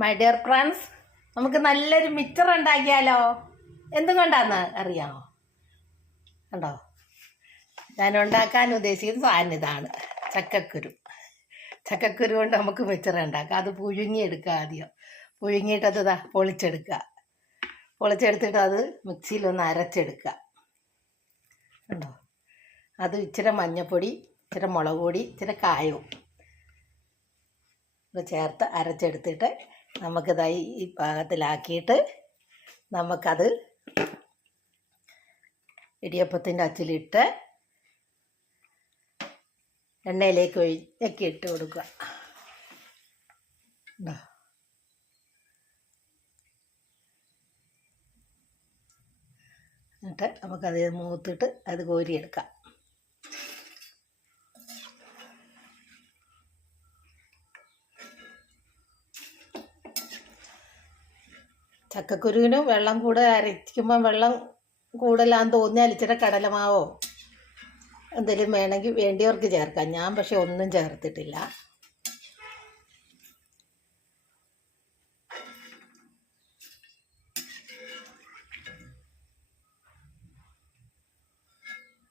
My dear friends, നമുക്ക് നല്ലൊരു mixer ഉണ്ടാക്കിയാലോ? എന്തും കൊണ്ടാന്ന് അറിയാമോ? കണ്ടോ, ഞാൻ ഉണ്ടാക്കാൻ ഉദ്ദേശിക്കുന്ന സാധനം ഇതാണ്. ചക്കക്കുരു കൊണ്ട് നമുക്ക് മിക്സർ ഉണ്ടാക്കാം. അത് പുഴുങ്ങിയെടുക്കുക. ആദ്യം പുഴുങ്ങിയിട്ടത് പൊളിച്ചെടുത്തിട്ട് അത് മിക്സിയിലൊന്ന് അരച്ചെടുക്കുക. കണ്ടോ, അത് ഇച്ചിരി മഞ്ഞൾപ്പൊടി, ഇച്ചിരി മുളക് പൊടി, ഇച്ചിരി കായവും ചേർത്ത് അരച്ചെടുത്തിട്ട് നമുക്കിതായി ഈ പാകത്തിലാക്കിയിട്ട് നമുക്കത് ഇടിയപ്പത്തിൻ്റെ അച്ചിലിട്ട് എണ്ണയിലേക്ക് ഒഴിഞ്ഞൊക്കെ ഇട്ട് കൊടുക്കുക. എന്നിട്ട് നമുക്കത് മൂത്തിട്ട് അത് കോരിയെടുക്കാം. ചക്കക്കുരുവിന് വെള്ളം കൂടുതൽ അരയ്ക്കുമ്പം വെള്ളം കൂടുതലാന്ന് തോന്നിയാൽ ഇച്ചിരി കടലമാവോ എന്തെങ്കിലും വേണമെങ്കിൽ വേണ്ടിയവർക്ക് ചേർക്കാം. ഞാൻ പക്ഷെ ഒന്നും ചേർത്തിട്ടില്ല.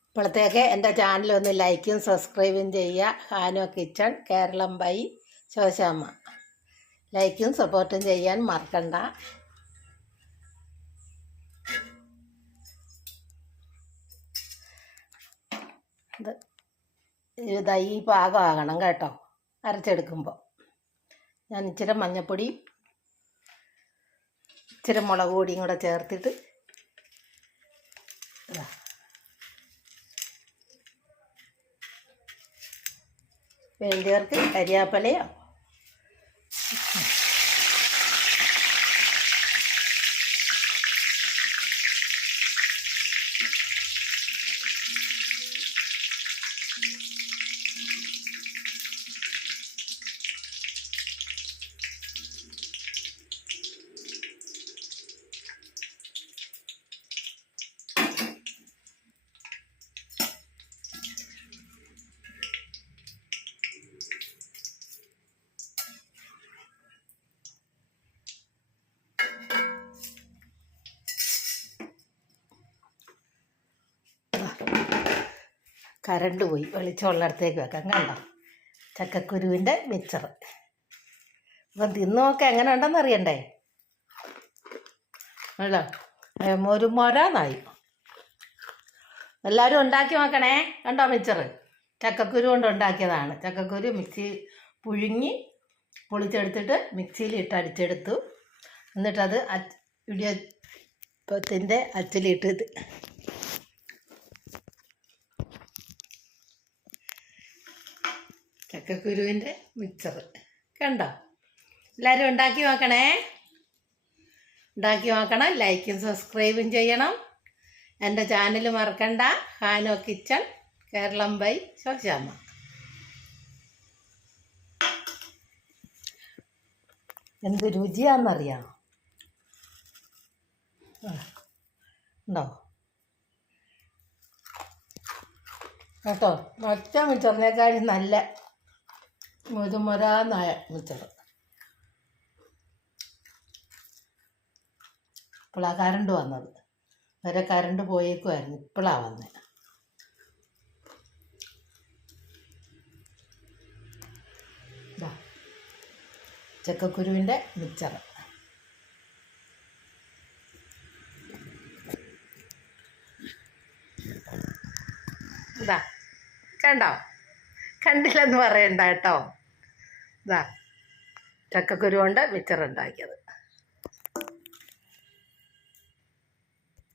ഇപ്പോഴത്തേക്ക് എൻ്റെ ചാനലൊന്ന് ലൈക്കും സബ്സ്ക്രൈബും ചെയ്യുക. ഹാനോ കിച്ചൺ കേരളം ബൈ ശോശാമ്മ. ലൈക്കും സപ്പോർട്ടും ചെയ്യാൻ മറക്കണ്ട. ഇതായി ഈ പാകമാകണം കേട്ടോ. അരച്ചെടുക്കുമ്പോൾ ഞാൻ ഇച്ചിരി മഞ്ഞൾപ്പൊടി, ഇച്ചിരി മുളക് പൊടിയും കൂടെ ചേർത്തിട്ട് വേണ്ടിയവർക്ക് കരിയാപ്പലയോ കരണ്ട് പോയി, വെളിച്ചമുള്ളിടത്തേക്ക് വെക്കാം. കണ്ടോ, ചക്കക്കുരുവിൻ്റെ മിക്സർ. അപ്പം തിന്നൊക്കെ എങ്ങനെ ഉണ്ടെന്ന് അറിയണ്ടേ? അല്ല, ഒരു മൊരാന്നായി. എല്ലാവരും ഉണ്ടാക്കി നോക്കണേ. കണ്ടോ, മിക്സർ ചക്കക്കുരു കൊണ്ട് ഉണ്ടാക്കിയതാണ്. ചക്കക്കുരു മിക്സി പുഴുങ്ങി പൊളിച്ചെടുത്തിട്ട് മിക്സിയിൽ ഇട്ട് അടിച്ചെടുത്തു. എന്നിട്ടത് ഇടിയപ്പത്തിൻ്റെ അച്ചിലിട്ട് ചക്കക്കുരുവിൻ്റെ മിക്സർ കണ്ടോ. എല്ലാവരും ഉണ്ടാക്കി നോക്കണേ. ഉണ്ടാക്കി നോക്കണം. ലൈക്കും സബ്സ്ക്രൈബും ചെയ്യണം. എൻ്റെ ചാനൽ മറക്കണ്ട. ഹാനോ കിച്ചൺ കേരളം ബൈ ശോശാമ്മ. എന്ത് രുചിയാണെന്നറിയാമോ? ഉണ്ടോ കേട്ടോ. മറ്റേ മിച്ചറിനേക്കാളും നല്ല മുരുമുരാന്നായ മിച്ചർ. ഇപ്പോഴാണ് കറണ്ട് വന്നത്. വരെ കറണ്ട് പോയേക്കുമായിരുന്നു. ഇപ്പോഴാണ് വന്നത്. ചക്കക്കുരുവിൻ്റെ മിച്ചർ. ഇതാ കണ്ടോ, കണ്ടില്ലെന്ന് പറയണ്ട കേട്ടോ. ഇതാ ചക്കക്കുരു കൊണ്ട് മിച്ചർ ഉണ്ടാക്കിയത്.